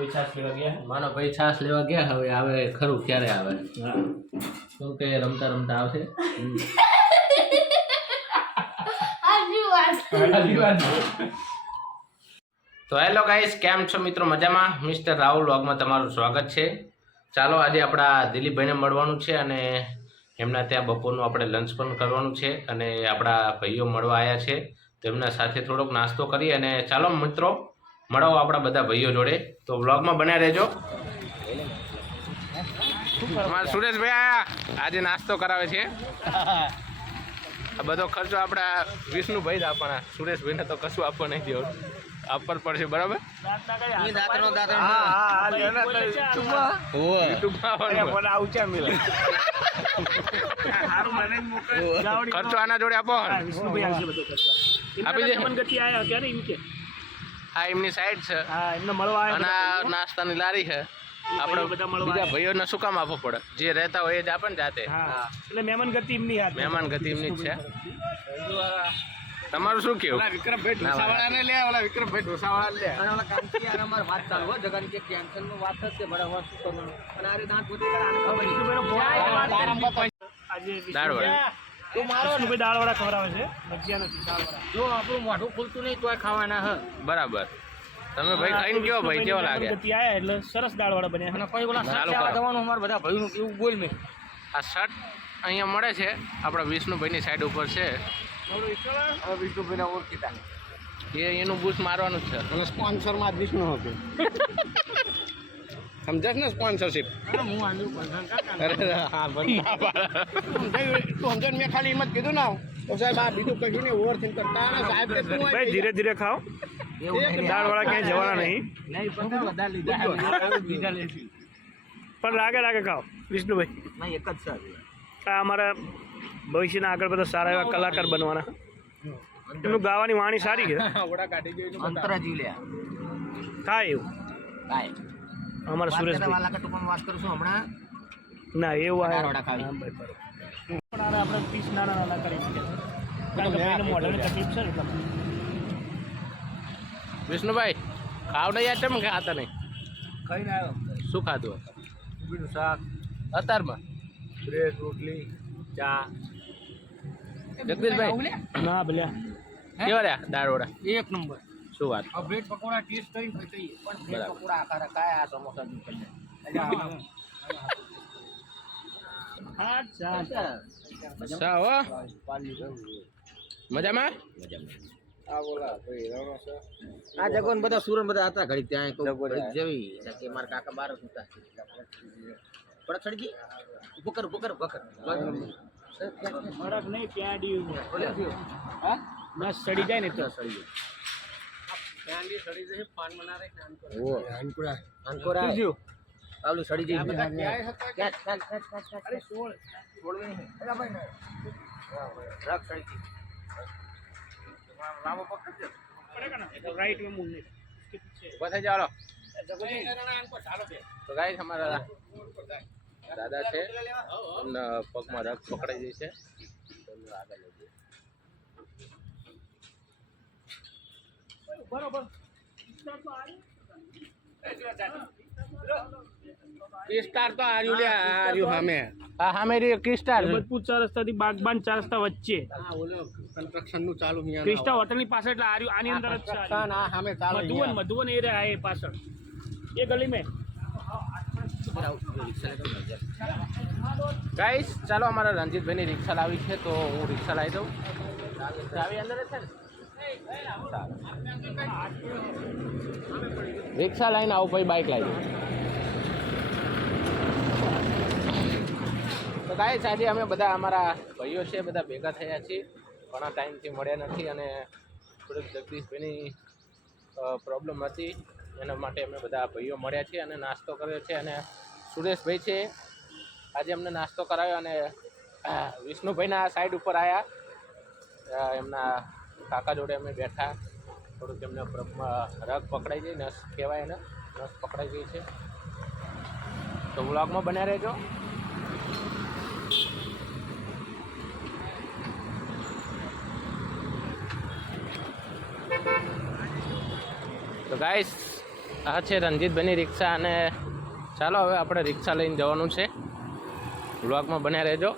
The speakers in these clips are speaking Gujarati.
ભાઈ છાસ લેવા ગયા. માનો ભાઈ છાસ લેવા ગયા. હવે આવે ખરું ક્યારે આવે? હા શું કે રમતા રમતા આવશે. તો હેલો ગાઈસ, કેમ છો મિત્રો? મજામાં? મિસ્ટર રાહુલ વ્લોગમાં તમારું સ્વાગત છે. ચાલો આજે આપણા દિલીપભાઈને મળવાનું છે અને એમના ત્યાં બપોરનું આપણે લંચ પણ કરવાનું છે અને આપણા ભાઈઓ મળવા આવ્યા છે. તો એમના સાથે થોડોક નાસ્તો કરી અને ચાલો મિત્રો મળો આપણા બધા ભાઈઓ જોડે. તો વ્લોગમાં બન્યા રહેજો. અમારા સુરેશભાઈ આયા આજે નાસ્તો કરાવે છે. આ બધો ખર્ચો આપણા વિષ્ણુભાઈ જ આપવાના. સુરેશભાઈને તો કશું આપવા નહીં દેવું, આપવા પડશે. બરાબર? ખર્ચો આના જોડે આપો. આપી દે. હા, એમની સાઈડ છે અને નાસ્તાની લારી છે. આપણે બીજા ભાઈઓને શું કામ આપવો પડે? જે રહેતા હોય એ જ આપે ને જાતે. એટલે મહેમાન ગતિ એમની જ છે. તમારું શું કેવું? વિક્રમભાઈ ઢોસાવાળાને લે, ઓલા વિક્રમભાઈ ઢોસાવાળા લે. અને ઓલા કાંતિ યાર અમાર વાત ચાલુ હો, જગાની કે કેન્સર નું વાત થશે બરાબર. શું કરવાનું? અને આરે દાંત પોતે આને ખબર આજે દાળ વડા. તો મારો ને દાળ વડા ખવડાવે છે, ભજીયા નથી દાળ વડા. જો આપણું મોઢું ખુલતું નહીં તોય ખાવાના હ. બરાબર. તમે ભાઈ ખાઈને કેવો ભાઈ કેવો લાગે? આયા એટલે સરસ દાળ વડા બન્યા. અને કોઈ ઓલા ચાલુ જવાનું અમારા બધા ભાઈનું કેવું બોલ મેં. આ શર્ટ અહીંયા મળે છે આપણા વિષ્ણુભાઈની સાઈડ ઉપર છે. વિષ્ણુભાઈના ઓળખીતા એનું બૂસ મારવાનું જ છે. અને સ્પોન્સરમાં વિષ્ણુ હતું. સમજાશ ને સ્પોન્સરશિપ? હું આનું સમજણ મેં ખાલી એમ જ કીધું ના તો સાહેબ આ બીજું કશું નહીં ઓવરથિંક કરતા સાહેબ ભાઈ ધીરે ધીરે ખાઓ. દાળ વાળા ક્યાંય જવાના નહીં પણ લાગે ખાઓ વિષ્ણુભાઈ. એક જ છે આ અમારા ભવિષ્યના આગળ બધા સારા એવા કલાકાર બનવાના. એમનું ગાવાની વાણી સારી છે. અંતરાજી લે થાય એવું કાય અમારા સુરેશભાઈ વાલા કટુકમાં વાત કરું છું હમણાં. ના એવું દાળ વડા ખાવી. પણ આપણે 30 નાના કરી કારણ કે ભાઈને મોઢાની તકલીફ છે ને એટલે. વિષ્ણુભાઈ ખાવ નહીં યાર, તમે ખાતા નહીં? ખાઈને આવ્યો. શું ખાધું કોબીનું શાક, અત્યારમાં? બ્રેડ, રોટલી, ચા. જગદીશભાઈ ના ભલ્યા કેવા રહ્યા દાળ વડા? એક નંબર. શું વાત? બ્રેડ પકોડા ટેસ્ટ કરીને ખાઈએ પણ બ્રેડ બરાબર. પકોડા આખા કાયા સમોસા દૂધ કરીને. સા હો મજામાં? આ જગો ને બધા સુરન બધા હતા ઘડી ત્યાં જેવી કે મારા કાકા બાર હતા પડક સડજી બકર મરક નહીં પ્યાડી હા ના સડી જાય ને તો સડી જાય આવલું સડી જાય राइट में मुड़ने બધાય ચાલો. તો ગાઈસ અમારા દાદા છે, એમના પગમાં રગ પકડાઈ જાય છે. એમને આગળ લઈ જઈએ. बराबर સ્ટાર તો આર્યું લે આર્યું સામે હા હા મેરી ક્રિસ્ટાલ બદપુર 4 રસ્તાથી બાગબાન 4 રસ્તા વચ્ચે કન્સ્ટ્રક્શન નું ચાલુ ક્રિસ્ટા હોટલની પાસે એટલે આની અંદર જ છે. સામે ચાલુ મધુવન એરિયા है પાછળ ये गली में. ગાઈસ ચાલો અમારા રણજીતભાઈની રિક્ષા લાવી છે તો હું રિક્ષા લાવી દઉં. ચાવી અંદર જ છે ને? રિક્ષા લઈને આવું પછી બાઇક લાવી દઉં. તો ગાઈસ આજે અમે બધા અમારા ભાઈઓ છે બધા ભેગા થયા છીએ. ઘણા ટાઈમથી મળ્યા નથી અને થોડીક જગદીશભાઈની પ્રોબ્લેમ હતી એના માટે અમે બધા ભાઈઓ મળ્યા છીએ અને નાસ્તો કર્યો છે. અને સુરેશભાઈ છે આજે અમને નાસ્તો કરાવ્યો અને વિષ્ણુભાઈના સાઈડ ઉપર આવ્યા. એમના કાકા જોડે અમે બેઠા. થોડુંક એમને રગ પકડાઈ જાય, નસ કહેવાય ને, નસ પકડાઈ ગઈ છે. તો વ્લોગમાં બન્યા રહેજો. તો ગાઈસ આ છે રણજીતભાઈની રિક્ષા અને ચાલો હવે આપણે રિક્ષા લઈને જવાનું છે. વ્લોગમાં બન્યા રહેજો.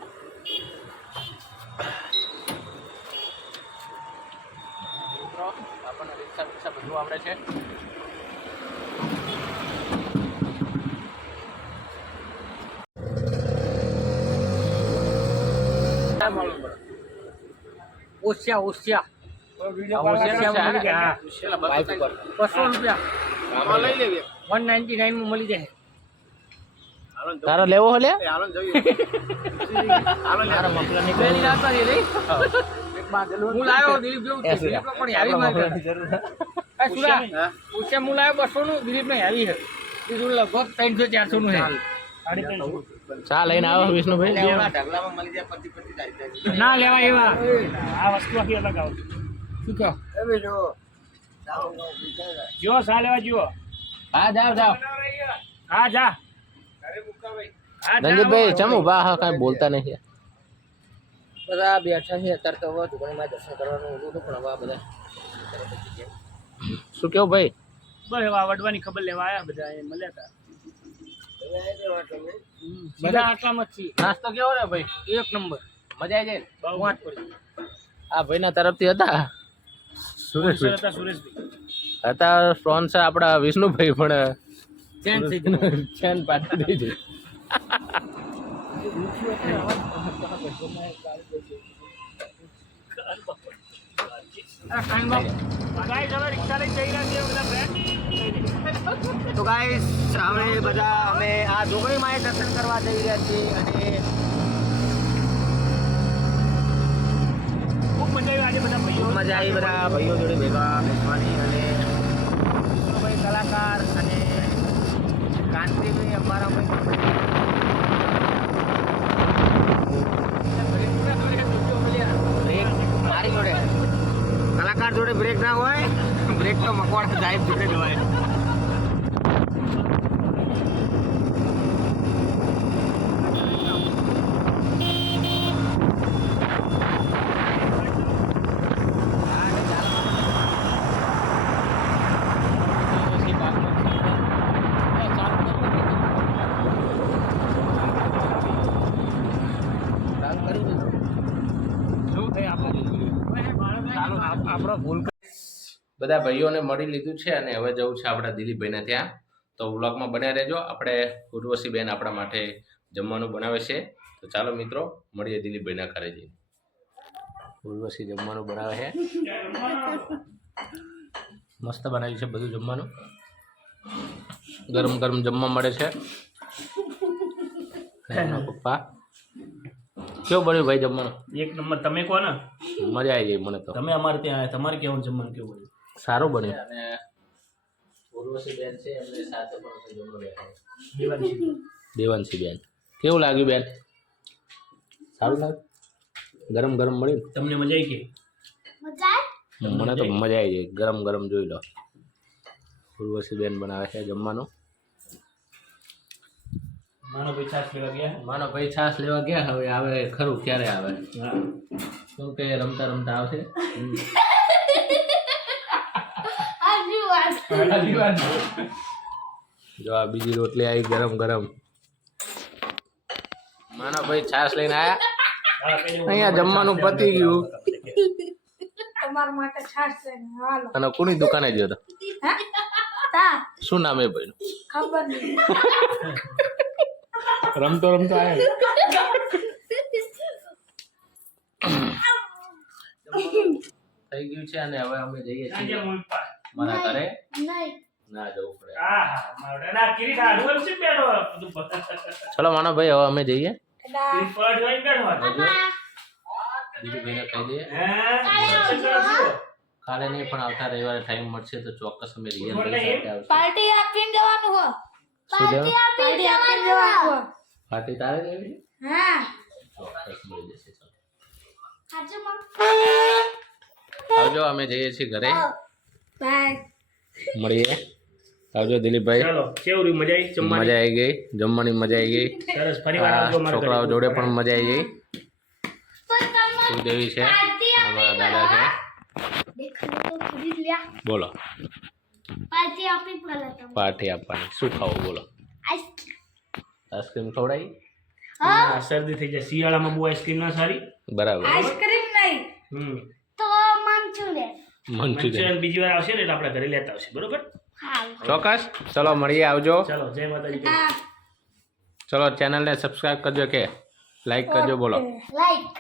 મિત્રો આપણને રિક્ષા બધું આવડે છે. ઓછ્યા ₹299 માં મળી જાય. તારો લેવો હો લે હું લાવ્યો દિલીપ જેવું છે. દિલીપ પણ હેવી માર કરે. હું લાવ્યો 200 નું, દિલીપ ને હેવી છે. બીજું લગભગ 300-400 નું છે. ચા લઈને આવો વિષ્ણુભાઈ. ઢગલામાં મળી જાય 25 ના લેવા એવા આ વસ્તુ આખી અલગ આવે. શું કહો? જો સા લેવા જુઓ. હા જાવ હા જા. રણજીતભાઈ ચમ ઉભા હા કાંઈ બોલતા નહીં. બધા બેઠા છે અત્યારે તો હવે દુકાનમાં દર્શન કરવાનું હતું પણ હવે બધા શું કેવું ભાઈ? બસ એવા વડવાની ખબર લેવા આયા બધા એ મળ્યા હતા. બધા આટલામાં જ છીએ. નાસ્તો કેવો રે ભાઈ? 1 નંબર. મજા આવી જાય. બહુ વાત પડી. આ ભાઈના તરફથી હતા સુરેશભાઈ હતા. સુરેશભાઈ હતા ફ્રોન છે આપણા વિષ્ણુભાઈ પણ ચેન થઈ ગયું. ચેન પાડી દીધી. ગાઈસ હવે રિક્ષા લઈને જઈ રહ્યા છીએ બધા ફ્રેન્ડ. તો ગાઈસ અમે બધા આ જોગણી માએ દર્શન કરવા જઈ રહ્યા છીએ અને ખૂબ મજા આવી આજે બધા ભાઈઓ. ખૂબ મજા આવી બધા ભાઈઓ જોડે ભેગા બેસવાની અને વિષ્ણુભાઈ કલાકાર અને કાંતિભાઈ અમારા મારી જોડે કલાકાર જોડે બ્રેક ના હોય, બ્રેક તો મકવાડ સાહેબ જોડે જ હોય. બધા ભાઈઓને મળી લીધું છે અને હવે જવું છે આપણા દિલીપભાઈને ત્યાં. તો વ્લોગમાં બન્યા રહેજો. આપણે ઉર્વશીબેન આપણા માટે જમવાનું બનાવે છે. તો ચાલો મિત્રો મળીએ દિલીપભાઈના ઘરે જઈને. ઉર્વશી જમવાનું બનાવે છે. મસ્ત બનાવ્યું છે બધું જમવાનું. ગરમ ગરમ જમવા મળે છે. પપ્પા કેવું બન્યું ભાઈ જમવાનું? 1 નંબર. તમે કહો ને. મજા આવી ગઈ મને તો. તમે અમારે ત્યાં આવ્યા, તમારે કેવું જમવાનું કેવું હોય? સારું બન્યું. અને ઉર્વશી બેન છે એમની સાથે પણ જમવા બેઠા. દેવાંશી બેન કેવું લાગ્યું બેન? સારું લાગ્યું? ગરમ ગરમ મળ્યું? તમને મજા આવી ગઈ? મને તો મજા આવી ગઈ. ગરમ ગરમ જોઈ લો. ઉર્વશી બેન બનાવે છે જમવાનું. માનો ભાઈ છાશ લેવા ગયા. માનો ભાઈ છાશ લેવા ગયા. હવે આવે ખરું ક્યારે આવે? શું કે રમતા રમતા આવશે. જો આ બીજી રોટલી આવી ગરમ ગરમ. માનો ભાઈ છાશ લઈને આયા. અહીંયા જમવાનું પતી ગયું. તમારા માટે છાશ લઈને હાલો. અને કોની દુકાને ગયો હતો? તા શું નામ એ ભાઈનું? ખબર નહીં. રમતો રમતો આવ્યો. થઈ ગયું છે અને હવે અમે જઈએ છીએ મારા ઘરે. નહીં ના જવું પડે. ના કિરીટ આડું એમ છે બેઠો. ચલો માનો ભાઈ હવે અમે જઈએ. કિરીટ પર જોઈને બેઠો. બીજું ભાઈને કહી દઈએ. હે કાલે નહીં પણ આવતા રવિવારે ટાઈમ મળશે તો ચોક્કસ અમે રિયલ સાથે આવશું. પાર્ટી આપીને જવાનું હો. શું દેવું? પાર્ટી આપીને જવાનું હો. પાર્ટી તારે લેવી છે? હા ચોક્કસ મળી જશે. ચાલો. આજે માં આવજો અમે જઈએ છીએ ઘરે. બાય. મળીએ. આવજો દિલીપભાઈ. ચાલો કેવું રહ્યું? મજા આવી જમવાની? મજા આવી ગઈ. જમવાની મજા આવી ગઈ. સરસ. ફરીવાર આવજો મારા ઘરે. છોકરાઓ જોડે પણ મજા આવી ગઈ. સુદેવી છે અમારા દાદા છે. દેખાડો તો ખરીદ લ્યા. બોલો પાર્ટી આપી પડે તમને. પાર્ટી આપવાની. શું ખાવું બોલો? આઈસ્ક્રીમ ખવડાવી? હા શરદી થઈ જાય શિયાળામાં બહુ આઈસ્ક્રીમ ના સારી. બરાબર. આઈસ્ક્રીમ નહીં તો મંચુરિયન. મંચુરિયન બીજી વાર આવશે ને એટલે આપણે ઘરે લેતા આવશે બરોબર. હા ચોક્કસ. ચલો મળીએ, આવજો. ચાલો જય માતાજી. હા ચલો ચેનલને સબસ્ક્રાઇબ કરજો કે લાઈક કરજો બોલો. લાઈક